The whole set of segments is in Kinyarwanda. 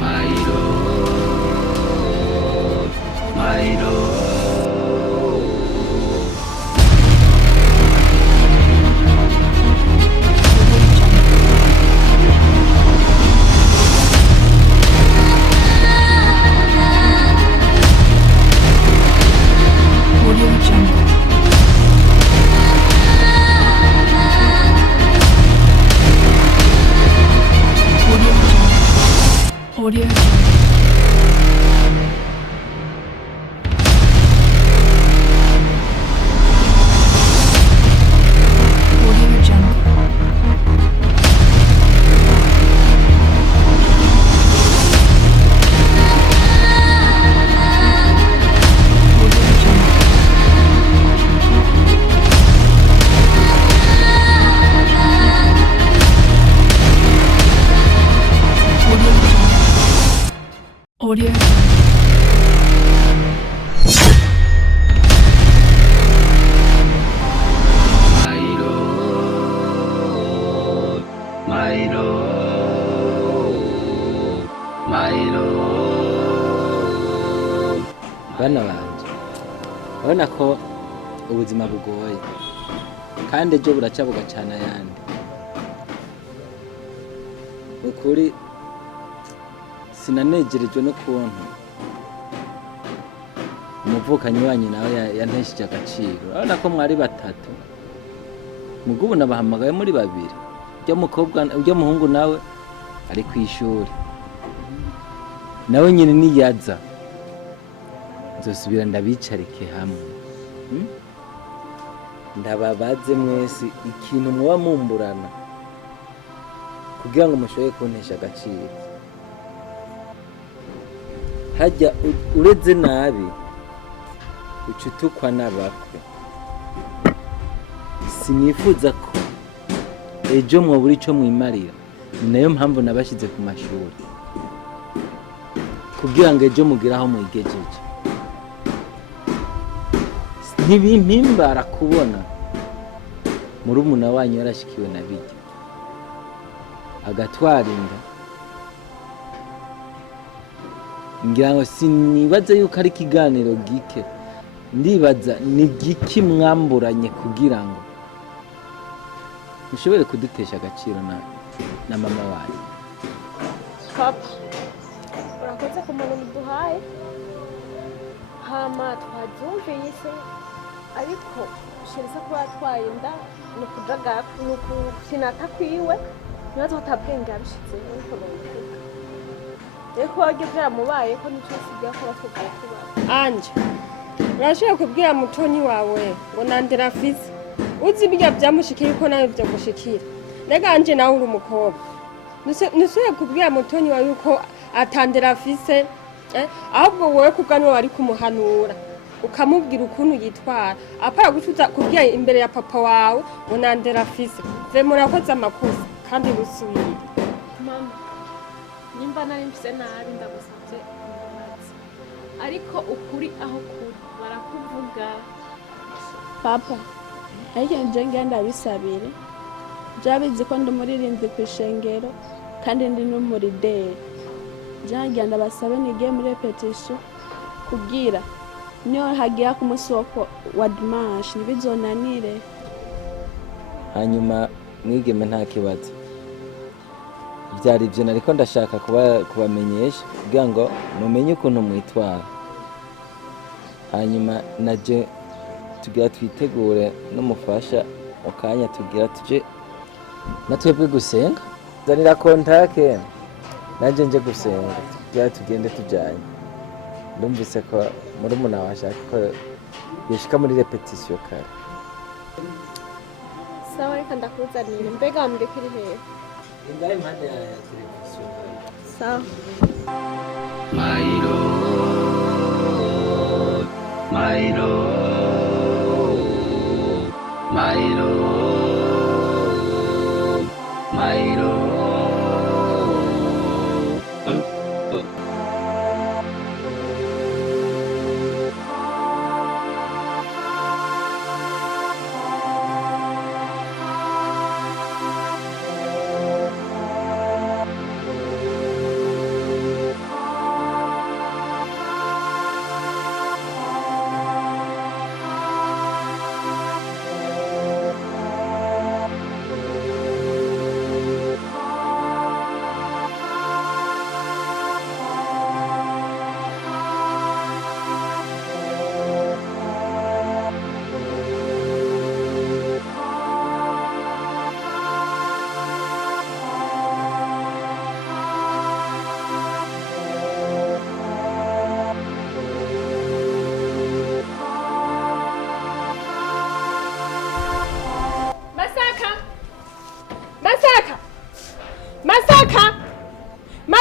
my love, my love. Audio. Audio. My love, my love, my love. Bana banje urabona ko ubuzima bugoye kandi ejo buraca bugacana ayandi. Ukuri sinanegerejwe no kuntu umuvukanyi wanyu nawe yantesheje agaciro. Urabona ko mwari batatu mugubu nabahamagaye muri babiri, ujya muhungu nawe ari ku ishuri, nawe nyine niyaza nzosubira ndabicarike hamwe ndababaze mwese ikintu muba mumburana kugira ngo mushoboye kuntesha agaciro. Hajya ureze nabi ucutukwa n'abakwe. Sinifuza ko ejo mwabura ico mwimarira, ni nayo mpamvu nabashize ku mashuri kugira ngo ejo mugiraho mwigejeje. Ntibimpimbara kubona murumuna wanyu yarashikiwe na bijya agatwara inda. Ngira ngo sinibaza yuko ari ikiganiro gike, ndibaza ni giki mwamburanye kugira ngo mushobore kudutesha agaciro na mama wanyu. Papa, urakoze ku muntu muduhaye hama twabyumvise, ariko shirisa kuba yatwaye inda ni ukujagara, ni ukusinata kwiwe, nibaza ko atabwenge yabishizeho ariko babivuga. Eko wagiye byaramubaye ko nico asigaye ko batugara kuba. Anje, urashobora kubwira mutoni wawe ngo nandira afise. Uzi bijya byamushikira ko nawe byo gushikira. Rega anje nawe uri umukobwa. Nusubire kubwira mutoni wawe yuko atandira afise, ahubwo wowe kubwanwa wari kumuhanura. Ukamubwira ukuntu yitwara. Apara gucuza kubwira imbere ya papa wawe ngo nandira afise. Ve murakoze amakosa kandi busubire. Mama, nimba nari mfise nabi ndagusabye imbabazi, ariko ukuri aho kuri barakuvuga. Papa, ariko nje ngenda bisabire byabizi ko ndi muririmbyi ku ishengero kandi ndi n'umurideri. Jangenda basabe nige muri repetition kugira niyo hagiye ku musoko wa dimanche nibizonanire. Hanyuma mwigeme nta kibazo, byari ibyo nariko ndashaka kubamenyesha kugira ngo mumenye ukuntu mwitwara. Hanyuma naje tugira twitegure n'umufasha ukanya tugira tuje natwebwe gusenga. Zanira kontake naje nje gusenga tugira tugende tujanye. Ndumvise ko murumuna washaka ko yashika muri repetition kare. Sawa, reka ndakuzanira. Mbega wamurikira hehe? Ingahe impande ya televiziyo. Sawa. My love, my love, my love, my love.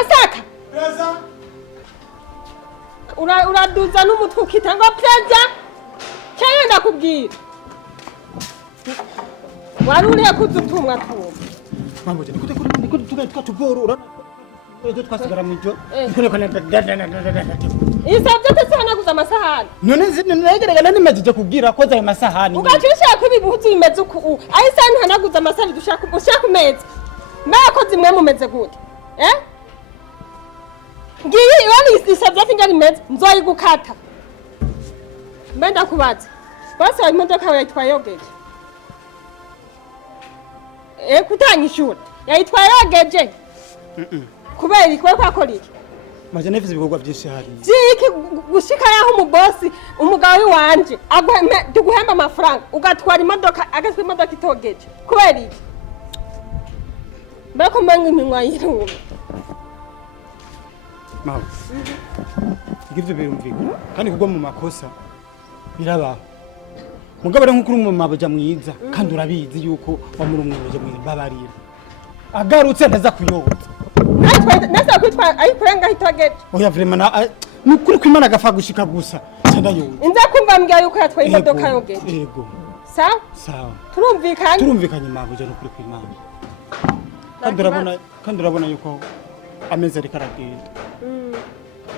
Masaka uraduza n'umutwe ukita ngo preza cyangwa ndakubwira wari uriye kudutumwa tumwe mamuje niko tukatuboro ejo twasigara mwijo isabye tesanaguza amasahani none negerega nimejije kubwira ko zayo masahani ugacisha ko ibibuzu bimeze uku ayisani hanaguza amasahani dushaka kumeza mako zimwe mumeze gute ngiyi wani isabye afingana imeze nzoyigukata mbenda kubaza basa imodoka yawe yitwaye yogeje kutanyishura yayitwaye yogeje kubera ikwe kwakora iki maje nevize ibikorwa byinshi hari ziki gushika yaho umubosi umugabo wanje duguhemba amafaranga ugatwara imodoka agatwa imodoka itogeje kubera iki mbako mbangu iminwa yirumba mawe ngivyo birumvikana kandi kugwa mu makosa birabaho mugabo rero nk'ukuri mu mabuja mwiza kandi urabizi yuko wamurumweje mwiza babarira agarutse ndaza kuyoza nasa kwitwa ayikurenga hitogeje oya vraiment na nukuri kwimana gafa gushika gusa cyanda yoza inza kumva mbya yuko yatwaye imodoka yogeje yego sawa turumvikanye mabuja nukuri kwimana kandi urabona yuko ameze ari karagenda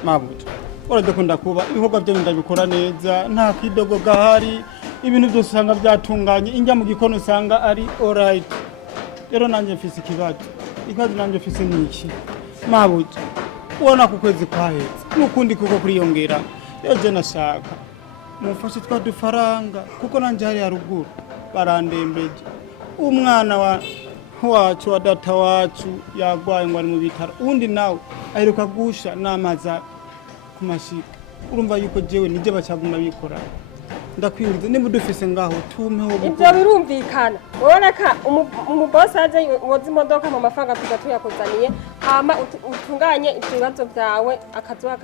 mabuja uradakunda kuba ibikorwa byo ndabikora neza nta kidogo gahari ibintu byose usanga byatunganye injya mu gikono usanga ari alright rero nanjye mfise ikibazo nanjye mfise niki mabuja ubona ku kwezi kwahetse n'ukundi kuko kuriyongera yaje nashaka mufashe twa dufaranga kuko nanjye hari haruguru barandembeje umwana wacu wa data wacu yagwaye ngo ari mu bitaro undi nawe aheruka gusha n'amaza kumashika urumva yuko jewe nije bacaguma bikora ndakwingize nimba dufise ngaho tumeho ibyo birumvikana uboneka umubosi aje woza imodoka mu mafaranga tuyakuzaniye hama utunganye ibibazo byawe akazuba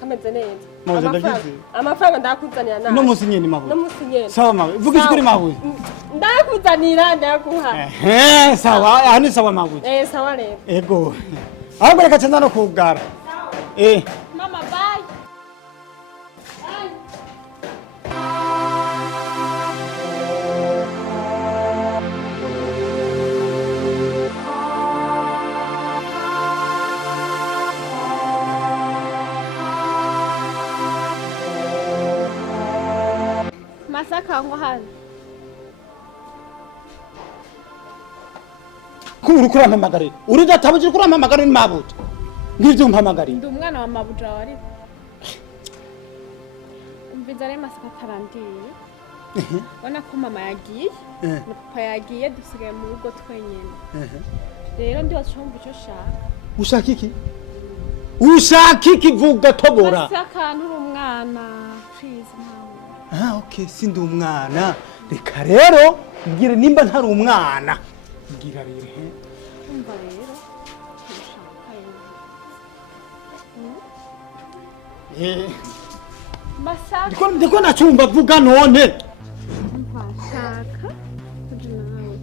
kameze neza amafaranga ndakuzanira nawe no musi nyene mabuye no musi nyene sawa mabuye vuga ikuri mabuye ndakuzanira ndaguha sawa hani sawa mabuye sawa rero ego ahubwo reka cyane no kugara mama bye Masaka ngo hano Kuru kuramamagare uri databuje kuramamagare ni mabuja ngivyo mpamagare ndi umwana wa mabuja wari umvizare Masaka tarandiye wana ko mama yagiye na papa yagiye dusigaye mu rugo twenyene rero ndi wacumva ico shaka ushaka iki vuga tobora Masaka nturi umwana please okay sindi umwana reka rero mbwire nimba ntari umwana mbwira rero umva rero Masaka ndiko nacumva vuga none Masaka kujinawe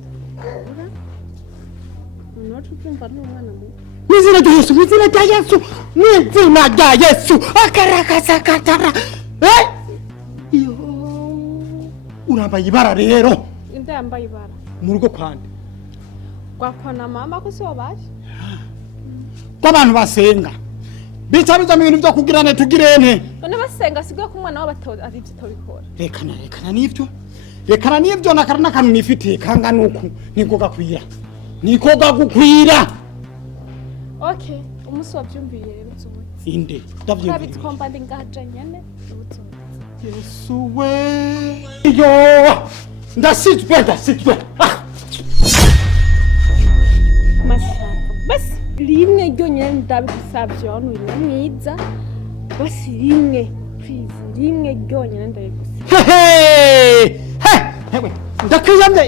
unotu kumva n'umwana mu Mwizina rya Yesu akarakasa katara iyo urambaye ibara rero inde yambaye ibara mu rugo kwande gwapona mama ko so baje kw'abantu basenga bica mu bintu byo kugirane tugirene none basenga sigwe ko umwana w'abatoza ari byo tobikora rekana nivyo nakarana kanu nifitiye kanga nuku niko gakwira okay umuso wabyumviye rero zuwe inde ndavyumviye kabitse komba ndi ngaje nyene ubuto Yesu we yo ndasitwe Masaka basi rimwe ryonyene ndabigusavye hano uri mwiza basi rimwe please rimwe ryonyene ndabigusavye hewe ndakiyamye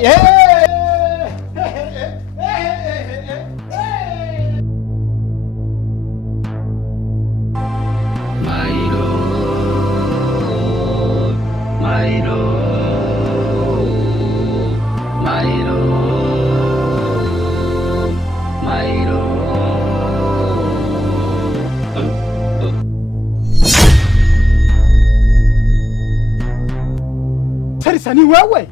Kalisa ni wewe